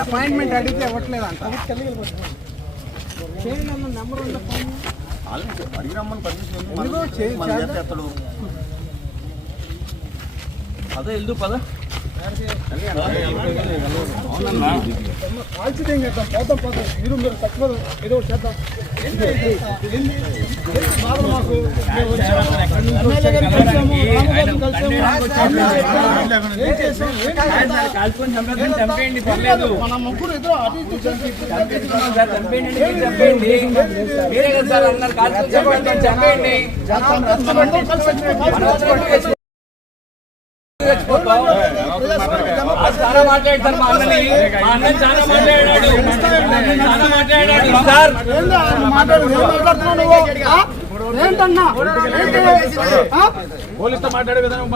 Appointment అడిగితే ఇవ్వట్లేదు అంట నెంబర్ ఉందా అడిగి రమ్మని పర్మిషన్. ఎత్తడు అదే వెళ్దు పద కాల్చిదేం చేద్దాం? పోతాం పోతాం మీరు తక్కువ ఏదో చేద్దాం. మాకు? చంపేయండి పర్లేదు సార్ చంపేయండి మీరే కదా సార్ అన్నారు కాల్చుకొని చంపేయండి చంపేయండి చాలా మాట్లాడతారు మా అన్నని మా అన్న చాలా మాట్లాడాడు చాలా మాట్లాడాడు సార్ ఏంది ఏంటన్నా? పోలీసుతో మాట్లాడే విధానం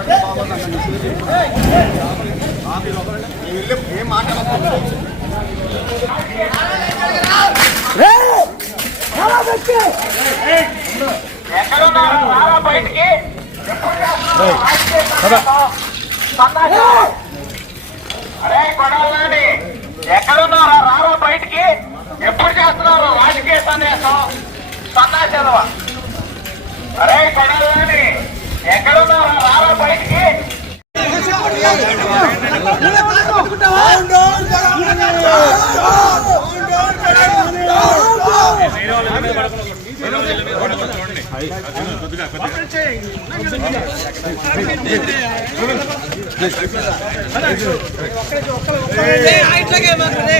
కాదన్నా ఏంటి మాట్లాడేది? అరే కొడాలని ఎక్కడున్నారా రారా బయటికి ఎప్పుడు చేస్తున్నారు రాజకీయ సందేశం సన్నాచదవ అరే కొడాలని ఇట్లాగే మాత్రమే